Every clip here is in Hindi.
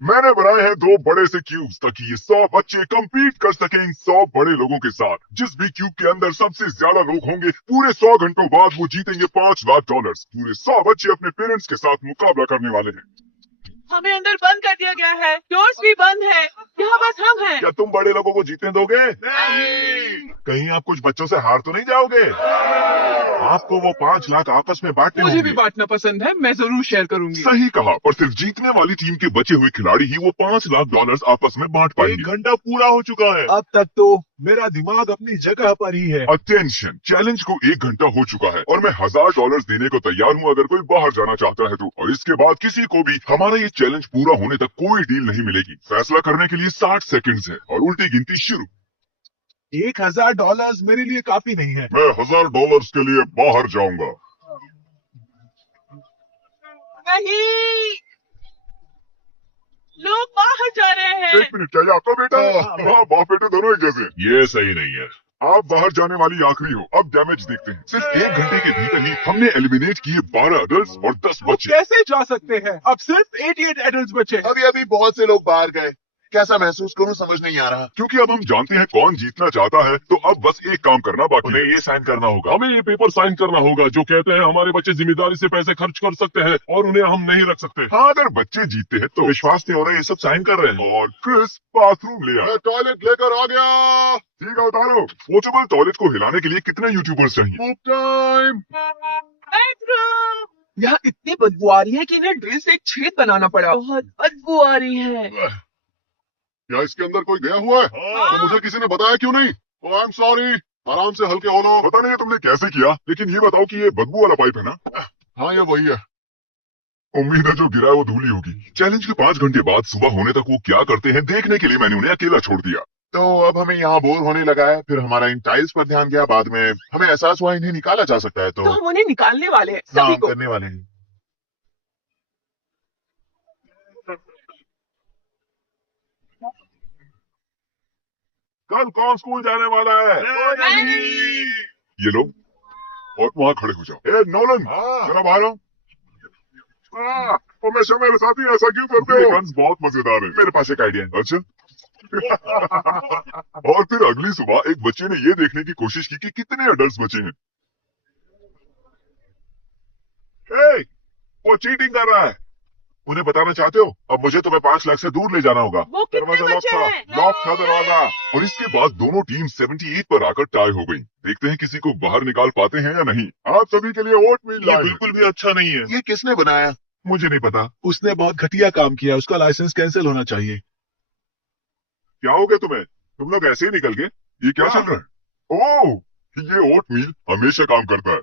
मैंने बनाए हैं दो बड़े से क्यूब्स ताकि ये 100 बच्चे compete कर सकें इन 100 बड़े लोगों के साथ। जिस भी क्यूब के अंदर सबसे ज्यादा लोग होंगे पूरे 100 घंटों बाद वो जीतेंगे $5 लाख। पूरे 100 बच्चे अपने पेरेंट्स के साथ मुकाबला करने वाले हैं। हमें अंदर बंद कर दिया गया है, डोर्स भी बंद है, यहाँ बस हम हैं। क्या तुम बड़े लोगों को जीतने दोगे? नहीं। कहीं आप कुछ बच्चों से हार तो नहीं जाओगे? आपको वो 5 लाख आपस में बांटने मुझे भी होंगे। बांटना पसंद है, मैं जरूर शेयर करूंगी। सही कहा, पर सिर्फ जीतने वाली टीम के बचे हुए खिलाड़ी ही वो $5 लाख आपस में बांट पाएंगे। 1 घंटा पूरा हो चुका है। अब तक तो मेरा दिमाग अपनी जगह पर ही है। अटेंशन, चैलेंज को 1 घंटा हो चुका है और मैं $1000 देने को तैयार हूँ अगर कोई बाहर जाना चाहता है तो। और इसके बाद किसी को भी हमारा ये चैलेंज पूरा होने तक कोई डील नहीं मिलेगी। फैसला करने के लिए 60 सेकंड्स है और उल्टी गिनती शुरू। $1000 मेरे लिए काफी नहीं है। मैं $1000 के लिए बाहर जाऊंगा। नहीं, लोग बाहर जा रहे हैं। 1 मिनट, क्या ये आपका बेटा है? हाँ, बाप बेटे दोनों एक जैसे। ये सही नहीं है। आप बाहर जाने वाली आखिरी हो। अब डैमेज देखते हैं। सिर्फ 1 घंटे के भीतर ही हमने एलिमिनेट किए 12 अडल्ट और 10 वो बच्चे। कैसे जा सकते हैं? अब सिर्फ 88 एडल्ट बचे। अभी अभी बहुत से लोग बाहर गए। कैसा महसूस करूं समझ नहीं आ रहा। क्योंकि अब हम जानते हैं कौन जीतना चाहता है तो अब बस एक काम करना बाकी है। उन्हें ये साइन करना होगा। हमें ये पेपर साइन करना होगा जो कहते हैं हमारे बच्चे जिम्मेदारी से पैसे खर्च कर सकते हैं और उन्हें हम नहीं रख सकते। हाँ, अगर बच्चे जीतते हैं तो। विश्वास नहीं हो रहा, ये सब साइन कर रहे हैं। और क्रिस बाथरूम ले आया। मैं टॉयलेट लेकर आ गया। ठीक है, उतारो। पोर्टेबल टॉयलेट को हिलाने के लिए कितने यूट्यूबर्स चाहिए? Move time. बेडरूम। यहाँ इतनी बदबू आ रही है कि इन्हें ड्रिल से एक छेद बनाना पड़ा। बहुत बदबू आ रही है। क्या इसके अंदर कोई गया हुआ है? तो मुझे किसी ने बताया क्यों नहीं? ओह, आई एम सॉरी। आराम से, हल्के हो लो। पता नहीं तुमने कैसे किया, लेकिन ये बताओ कि ये बदबू वाला पाइप है ना? हाँ, ये वही है। उम्मीद है जो गिरा है वो धूल ही होगी। चैलेंज के 5 घंटे बाद सुबह होने तक वो क्या करते हैं देखने के लिए मैंने उन्हें अकेला छोड़ दिया। तो अब हमें यहाँ बोर होने लगा है। फिर हमारा इन टाइल्स पर ध्यान गया। बाद में हमें एहसास हुआ इन्हें निकाला जा सकता है। तो तो हम उन्हें निकालने वाले हैं हाँ, सभी हम को। करने वाले हैं। कल कौन स्कूल जाने वाला है? नहीं। ये लोग और वहाँ खड़े हो जाओ। ए नोलन, जरा बाहर आओ। हमेशा मेरे साथ ही ऐसा क्यों करते हो? गन्स बहुत मजेदार है। मेरे पास एक आइडिया है। अच्छा। और फिर अगली सुबह एक बच्चे ने ये देखने की कोशिश की कि कितने अडल्ट्स बचे हैं। ए, वो चीटिंग कर रहा है। उन्हें बताना चाहते हो? अब मुझे तुम्हें 5 लाख से दूर ले जाना होगा। वो कितने दरवाजा लॉक बचे था। हैं? लॉक था दरवाजा। और इसके बाद दोनों टीम 78 पर आकर टाई हो गई। देखते हैं किसी को बाहर निकाल पाते हैं या नहीं। आप सभी के लिए ओट मिल ये बिल्कुल भी अच्छा नहीं है। ये किसने बनाया? मुझे नहीं पता। उसने बहुत घटिया काम किया, उसका लाइसेंस कैंसिल होना चाहिए। क्या हो गया तुम्हें? तुम लोग ऐसे ही निकल गए? ये क्या चल रहा है? ओह, ये ओट मील हमेशा काम करता है।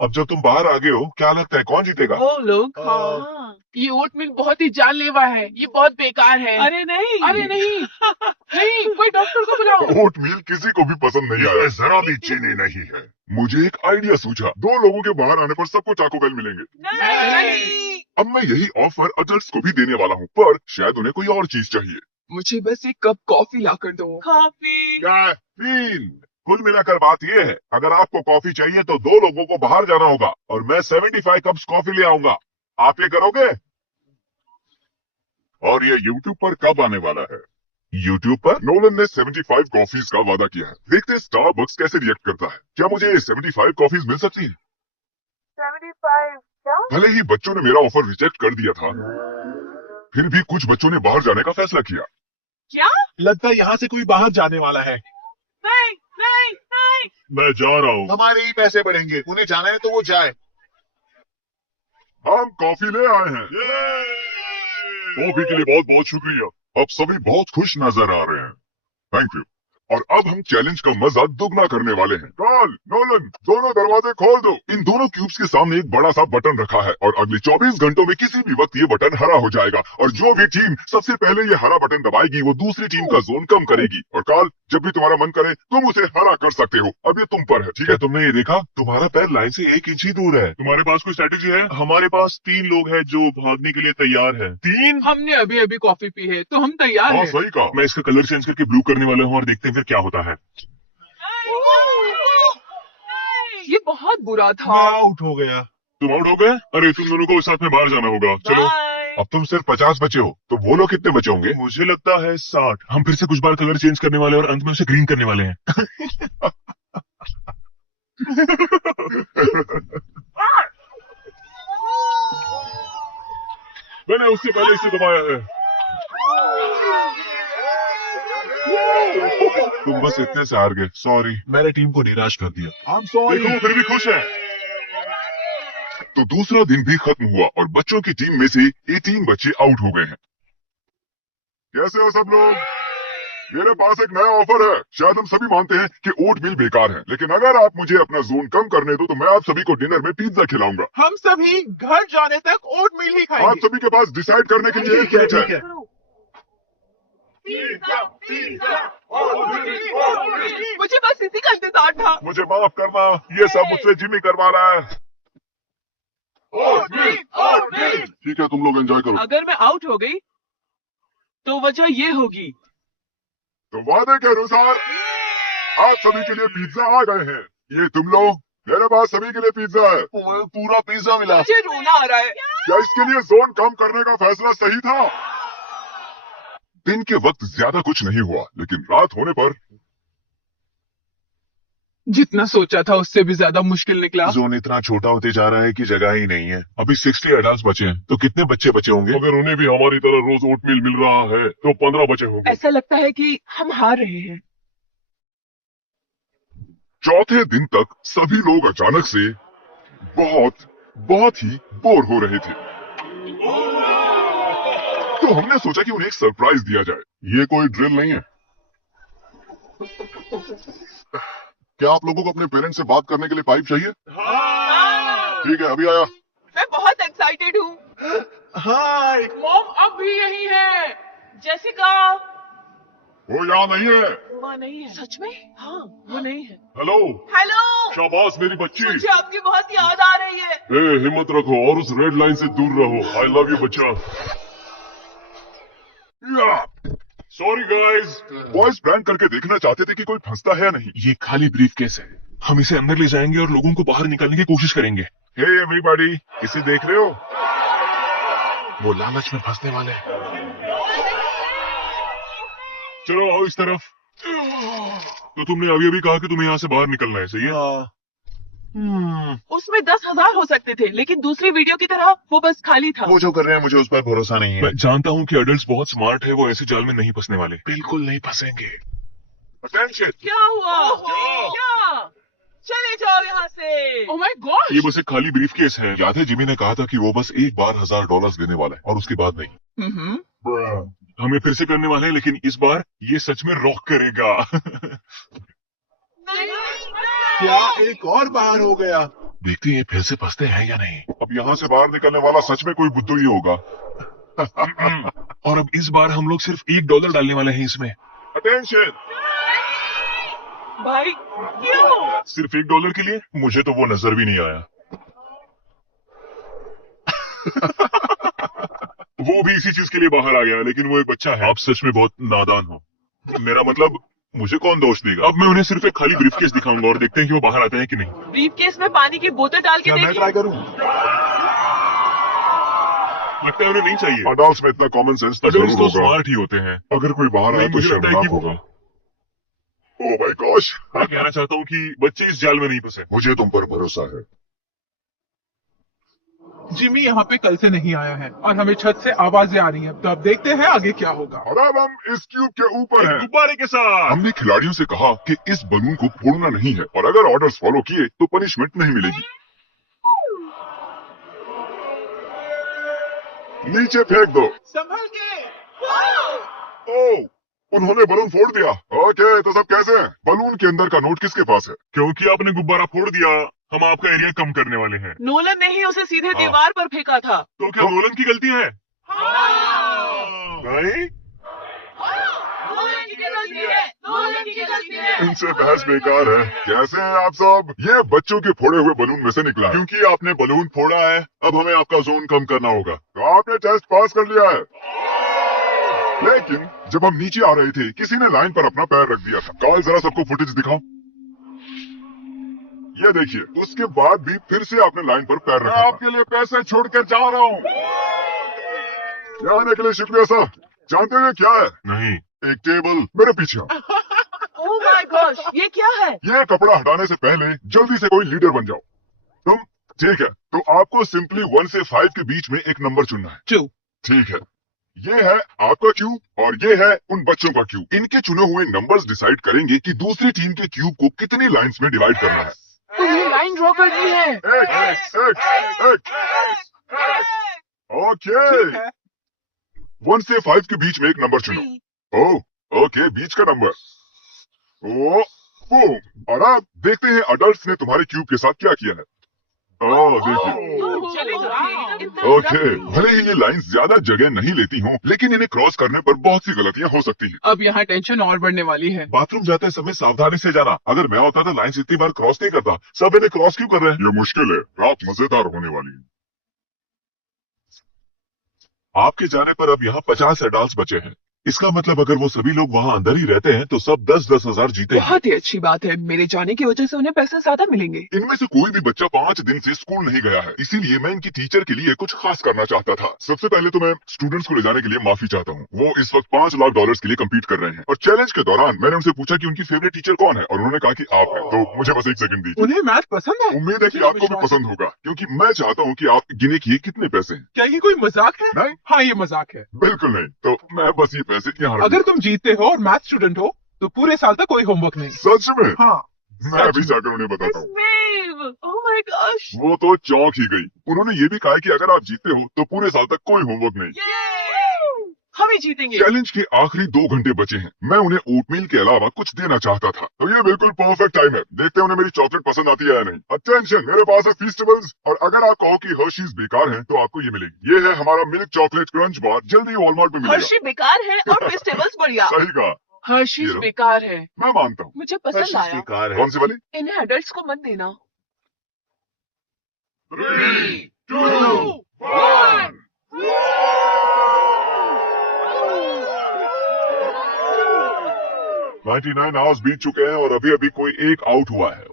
अब जब तुम बाहर आ गए हो, क्या लगता है कौन जीतेगा? वो लोग। हाँ। ये ओटमील बहुत ही जानलेवा है, ये बहुत बेकार है। अरे नहीं। अरे नहीं नहीं, कोई डॉक्टर को बुलाओ। ओट मील किसी को भी पसंद नहीं आया। जरा भी चीनी नहीं है। मुझे एक आइडिया सूझा। 2 लोगों के बाहर आने पर सबको टाको बेल मिलेंगे। नहीं। अब मैं यही ऑफर अडल्ट्स को भी देने वाला हूँ, पर शायद उन्हें कोई और चीज चाहिए। मुझे बस एक कप कॉफी लाकर दो। कॉफी। कैफीन। कुल मिलाकर बात यह है, अगर आपको कॉफी चाहिए तो 2 लोगों को बाहर जाना होगा और मैं 75 कप्स कॉफी ले आऊंगा। आप ये करोगे? और ये YouTube पर कब आने वाला है? YouTube पर नोलन ने 75 कॉफीज का वादा किया है। देखते हैं स्टारबक्स कैसे रिएक्ट करता है। क्या मुझे 75 कॉफीज मिल सकती हैं? 75 क्या? भले ही बच्चों ने मेरा ऑफर रिजेक्ट कर दिया था, फिर भी कुछ बच्चों ने बाहर जाने का फैसला किया। क्या? लगता है यहाँ से कोई बाहर जाने वाला है। नहीं नहीं नहीं। मैं जा रहा हूँ। हमारे ही पैसे बढ़ेंगे। उन्हें जाना है तो वो जाए। हम कॉफी ले आए हैं। कॉफी के लिए बहुत बहुत शुक्रिया। अब सभी बहुत खुश नजर आ रहे हैं। Thank you. और अब हम चैलेंज का मजा दुगना करने वाले हैं। कार्ल, नोलन, दोनों दरवाजे खोल दो। इन दोनों क्यूब्स के सामने एक बड़ा सा बटन रखा है और अगले 24 घंटों में किसी भी वक्त ये बटन हरा हो जाएगा और जो भी टीम सबसे पहले ये हरा बटन दबाएगी वो दूसरी टीम का जोन कम करेगी। और कार्ल, जब भी तुम्हारा मन करे तुम उसे हरा कर सकते हो। अब ये तुम पर है, ठीक है? तुमने ये देखा? तुम्हारा पैर लाइन से 1 इंच ही दूर है। तुम्हारे पास कोई स्ट्रेटेजी है? हमारे पास 3 लोग हैं जो भागने के लिए तैयार हैं। 3? हमने अभी अभी कॉफी पी है तो हम तैयार हाँ, हैं। सही कहा। मैं इसका कलर चेंज करके ब्लू करने वाला हूँ और देखते हैं फिर क्या होता है। ये बहुत बुरा था। मैं आउट हो गया। तुम आउट हो गए? अरे तुम दोनों को साथ में बाहर जाना होगा। चलो। बाय। अब तुम सिर्फ 50 बचे हो, तो वो लोग कितने बचे होंगे? मुझे लगता है 60। हम फिर से कुछ बार कलर चेंज करने वाले हैं और अंत में उसे ग्रीन करने वाले हैं। मैंने उससे पहले इसे दबाया है। तुम बस इतने से हार गए, सॉरी। मैंने टीम को निराश कर दिया। I'm sorry। देखो फिर भी खुश है। तो दूसरा दिन भी खत्म हुआ और बच्चों की टीम में से 18 बच्चे आउट हो गए हैं। कैसे हो सब लोग? मेरे पास एक नया ऑफर है। शायद हम सभी मानते हैं कि ओट मील बेकार है, लेकिन अगर आप मुझे अपना जोन कम करने दो तो मैं आप सभी को डिनर में पिज्जा खिलाऊंगा। हम सभी घर जाने तक ओट मील ही आप खाएंगे। सभी के पास डिसाइड करने के लिए एक मिनट है। मुझे बस इसी का इंतजार था। मुझे माफ करना, ये सब मुझसे जिमी करवा रहा है। ठीक है, तुम लोग एंजॉय करो। अगर मैं आउट हो गई तो वजह ये होगी। तो वादे के अनुसार आप सभी के लिए पिज्जा आ गए हैं। ये तुम लोग, मेरे पास सभी के लिए पिज्जा है। पूरा पिज्जा मिला। मुझे रोना आ रहा है। क्या इसके लिए जोन कम करने का फैसला सही था? दिन के वक्त ज्यादा कुछ नहीं हुआ, लेकिन रात होने पर जितना सोचा था उससे भी ज्यादा मुश्किल निकला। जोन इतना छोटा होते जा रहा है कि जगह ही नहीं है। अभी 60 एडल्ट्स बचे हैं, तो कितने बच्चे बचे होंगे? अगर उन्हें भी हमारी तरह रोज ओटमील मिल रहा है तो 15 बचे होंगे। ऐसा लगता है कि हम हार रहे हैं। चौथे दिन तक सभी लोग अचानक से बहुत ही बोर हो रहे थे। तो हमने सोचा कि उन्हें एक सरप्राइज दिया जाए। ये कोई ड्रिल नहीं है। क्या आप लोगों को अपने पेरेंट्स से बात करने के लिए पाइप चाहिए? ठीक है, अभी आया। मैं बहुत एक्साइटेड हूँ। हाय। मॉम अब भी यही है। जेसिका वो यहाँ नहीं है। वहाँ नहीं है। सच में? हाँ, वो नहीं है। हेलो, हेलो, शाबाश मेरी बच्ची। मुझे आपकी बहुत याद आ रही है। ए, हिम्मत रखो और उस रेड लाइन से दूर रहो। आई लव यू बच्चा। Sorry guys. बॉयज प्लान करके देखना चाहते थे कि कोई फंसता है या नहीं। ये खाली ब्रीफकेस है। हम इसे अंदर ले जाएंगे और लोगों को बाहर निकालने की कोशिश करेंगे। हे एवरीबॉडी, इसे देख रहे हो? वो लालच में फंसने वाले हैं। चलो आओ इस तरफ। तो तुमने अभी अभी कहा कि तुम्हें यहाँ से बाहर निकलना है, सही है? उसमें 10,000 हो सकते थे, लेकिन दूसरी वीडियो की तरह वो बस खाली था। वो जो कर रहे हैं मुझे उस पर भरोसा नहीं है। मैं जानता हूँ कि एडल्ट्स बहुत स्मार्ट है, वो ऐसे जाल में नहीं फंसने वाले। बिल्कुल नहीं फंसेंगे। अटेंशन। क्या हुआ? क्या? चले जाओ यहाँ से। Oh my God. ये बस एक खाली ब्रीफकेस है। याद है जिमी ने कहा था कि वो बस एक बार $1,000 देने वाला है और उसके बाद नहीं। हमें फिर से करने वाले हैं, लेकिन इस बार ये सच में रॉक करेगा। क्या एक और बाहर हो गया? देखते हैं ये फिर से फंसते हैं या नहीं। अब यहाँ से बाहर निकलने वाला सच में कोई बुद्धू ही होगा। और अब इस बार हम लोग सिर्फ $1 डालने वाले हैं इसमें। अटेंशन। भाई क्यों? सिर्फ $1 के लिए? मुझे तो वो नजर भी नहीं आया। वो भी इसी चीज के लिए बाहर आ गया, लेकिन वो एक बच्चा है। आप सच में बहुत नादान हो। मेरा मतलब, मुझे कौन दोष देगा? अब मैं उन्हें सिर्फ एक खाली ब्रीफकेस दिखाऊंगा और देखते हैं कि वो बाहर आते हैं कि नहीं। ब्रीफकेस में पानी की बोतल डाल के क्या मैं देखिए। ट्राई करूं? लगता है उन्हें नहीं चाहिए। अडल्ट्स में इतना कॉमन सेंस तो एडल्ट्स जरूर तो होगा। स्मार्ट ही होते हैं। अगर कोई बाहर आए नहीं, तो मुझे लगता है शर्मनाक कि होगा। Oh my gosh. मैं कहना चाहता हूँ कि बच्चे इस जाल में नहीं फंसे। मुझे तुम पर भरोसा है। जिमी यहाँ पे कल से नहीं आया है और हमें छत से आवाजें आ रही हैं। तो अब देखते हैं आगे क्या होगा। और अब हम इस क्यूब के ऊपर हैं। गुब्बारे के साथ। हमने खिलाड़ियों से कहा कि इस बलून को फोड़ना नहीं है और अगर ऑर्डर्स फॉलो किए तो पनिशमेंट नहीं मिलेगी। नीचे फेंक दो। संभल के। ओह, उन्होंने बलून फोड़ दिया। ओके, तो सब कैसे हैं? बलून के अंदर का नोट किसके पास है? क्योंकि आपने गुब्बारा फोड़ दिया, हम आपका एरिया कम करने वाले हैं। नोलन ने ही उसे सीधे दीवार पर फेंका था। तो क्या नोलन की गलती है? नहीं। नोलन की गलती है। नोलन की गलती है। इनसे बहस बेकार है। कैसे हैं आप सब? ये बच्चों के फोड़े हुए बलून में से निकला है। क्योंकि आपने बलून फोड़ा है, अब हमें आपका जोन कम करना होगा। तो आपने टेस्ट पास कर लिया है। लेकिन जब हम नीचे आ रहे थे, किसी ने लाइन पर अपना पैर रख दिया था। कार्ल, जरा सबको फुटेज दिखाओ। ये देखिए, उसके बाद भी फिर से आपने लाइन पर पैर रखा। मैं आपके लिए पैसे छोड़कर जा रहा हूँ। यहाँ आने के लिए शुक्रिया सर। जानते हैं क्या है? नहीं। एक टेबल मेरे पीछे आओ। ओह माय गॉश, ये क्या है? ये कपड़ा हटाने से पहले जल्दी से कोई लीडर बन जाओ। तुम ठीक है, तो आपको सिंपली 1 से 5 के बीच में एक नंबर चुनना है। 2. ठीक है, ये है आपका क्यूब और ये है उन बच्चों का क्यूब। इनके चुने हुए नंबर्स डिसाइड करेंगे कि दूसरी टीम के क्यूब को कितनी लाइंस में डिवाइड करना है। तुम्हें लाइन ड्रॉ करनी है। एक। ओके, ठीक है. 1 से 5 के बीच में एक नंबर चुनो। ओह ओके, बीच का नंबर। ओ बूम। और अब देखते हैं अडल्ट्स ने तुम्हारे क्यूब के साथ क्या किया है। ओह देखिए। चलेगा। इतना ओके, जल्दी। भले ही ये लाइंस ज्यादा जगह नहीं लेती हों, लेकिन इन्हें क्रॉस करने पर बहुत सी गलतियां हो सकती हैं। अब यहाँ टेंशन और बढ़ने वाली है. बाथरूम जाते समय सावधानी से जाना। अगर मैं होता तो लाइंस इतनी बार क्रॉस नहीं करता। सब इन्हें क्रॉस क्यों कर रहे हैं? ये मुश्किल है, रात मजेदार होने वाली है। आपके जाने पर अब यहाँ 50 एडल्ट्स बचे हैं। इसका मतलब अगर वो सभी लोग वहाँ अंदर ही रहते हैं तो सब 10-10 हजार जीते हैं। बहुत ही अच्छी बात है, मेरे जाने की वजह से उन्हें पैसे ज्यादा मिलेंगे। इनमें से कोई भी बच्चा 5 दिन से स्कूल नहीं गया है, इसीलिए मैं इनकी टीचर के लिए कुछ खास करना चाहता था। सबसे पहले तो मैं स्टूडेंट्स को ले जाने के लिए माफी चाहता हूँ। वो इस वक्त $5 लाख के लिए कम्पीट कर रहे हैं और चैलेंज के दौरान मैंने उनसे पूछा कि उनकी फेवरेट टीचर कौन है और उन्होंने कहा कि आप हैं। तो मुझे बस 1 सेकंड दीजिए। उन्हें मैथ पसंद है. उम्मीद है कि आपको भी पसंद होगा, क्योंकि मैं चाहता हूँ कि आप गिने कि ये कितने पैसे हैं। क्या ये कोई मजाक है? नहीं, हाँ, ये मजाक है. बिल्कुल नहीं। तो मैं बस ये पैसे यहाँ रख अगर तुम जीतते हो और मैथ स्टूडेंट हो तो पूरे साल तक कोई होमवर्क नहीं. सच में हाँ. मैं अभी जाकर उन्हें बताता हूँ। Wave! Oh my gosh! वो तो चौंक ही गई। उन्होंने ये भी कहा कि अगर आप जीतते हो तो पूरे साल तक कोई होमवर्क नहीं। Yay! हम ही जीतेंगे। चैलेंज के आखिरी 2 घंटे बचे हैं। मैं उन्हें ओटमील के अलावा कुछ देना चाहता था, तो ये बिल्कुल परफेक्ट टाइम है। देखते हैं उन्हें मेरी चॉकलेट पसंद आती है या नहीं। अटेंशन, मेरे पास है फीस्टेबल्स, और अगर आप कहो कि हर्शीज बेकार है तो आपको ये मिलेगी। ये है हमारा मिल्क चॉकलेट क्रंच बार, जल्दी वॉलमार्ट में मिलेगा। हर्षी बेकार है और फेस्टिवल्स बढ़िया। सही कहा, हर्षीज ये लो। बेकार है। मैं मानता हूँ। मुझे पसंद आया। कौन सी वाली? इन्हें एडल्ट्स को मत देना। 3, 2, 1 99 आवर्स बीत चुके हैं और अभी अभी कोई एक आउट हुआ है।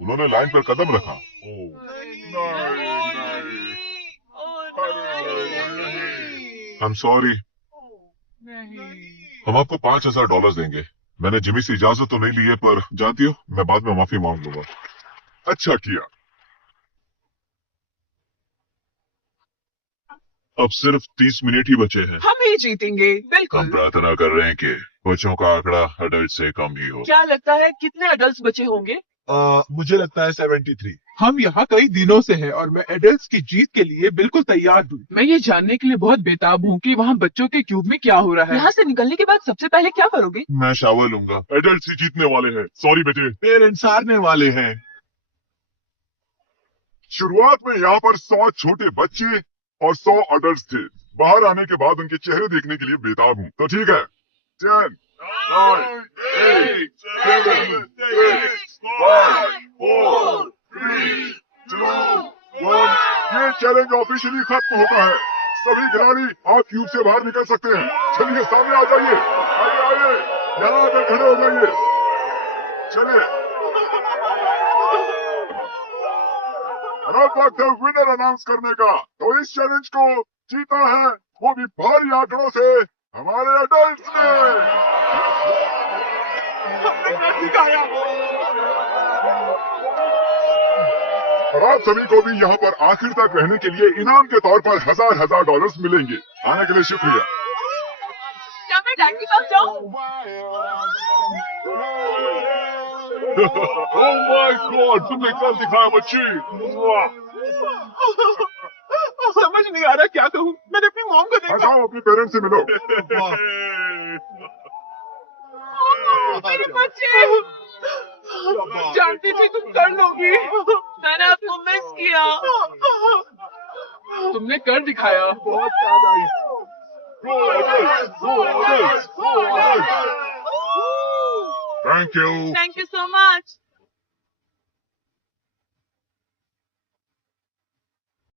उन्होंने लाइन पर कदम रखा। I am sorry. हम आपको $5,000 देंगे। मैंने जिमी से इजाजत तो नहीं ली है, पर जानती हो मैं बाद में माफी मांग लूंगा। अच्छा किया। अब सिर्फ 30 मिनट ही बचे हैं। हम ही जीतेंगे, हम बिल्कुल। प्रार्थना कर रहे हैं कि बच्चों का आंकड़ा अडल्ट से कम ही हो। क्या लगता है कितने एडल्ट्स बचे होंगे? मुझे लगता है 73। हम यहाँ कई दिनों से हैं और मैं एडल्ट्स की जीत के लिए बिल्कुल तैयार हूँ. मैं ये जानने के लिए बहुत बेताब हूँ कि वहाँ बच्चों के क्यूब में क्या हो रहा है. यहाँ से निकलने के बाद सबसे पहले क्या करोगे? मैं शावर लूंगा। एडल्ट ही जीतने वाले हैं। सॉरी बेटे। पेरेंट्स हारने वाले हैं। शुरुआत में यहाँ पर 100 छोटे बच्चे और 100 अडल्ट थे। बाहर आने के बाद उनके चेहरे देखने के लिए बेताब हूँ। तो ठीक है, 10, 9, 8, 7, 6, 5, 4, 3, 2, 1। ये चैलेंज ऑफिशियली खत्म होता है। सभी खिलाड़ी आप क्यूब से बाहर निकल सकते हैं। चलिए सामने आ जाइए। आइए, यहाँ आकर खड़े हो जाइए। चलिए, अब वक्त है विनर अनाउंस करने का। तो इस चैलेंज को जीता है, वो भी भारी आंकड़ों से, हमारे अडल्ट्स ने। हमने कर दिखाया. और आप सभी को भी यहाँ पर आखिर तक रहने के लिए इनाम के तौर पर $1000 मिलेंगे। आने के लिए शुक्रिया। क्या मैं डैड के पास जाऊँ? ओह माय गॉड, तुमने कर दिखाया बच्ची। समझ नहीं आ रहा क्या कहूँ. मैंने अपनी मॉम को देखा. जाओ अपने पेरेंट्स से मिलो। मेरे बच्चे! जानती थी तुम कर लोगी. मैंने आपको मिस किया। तुमने कर दिखाया. बहुत याद आई। Thank you. Thank you so much.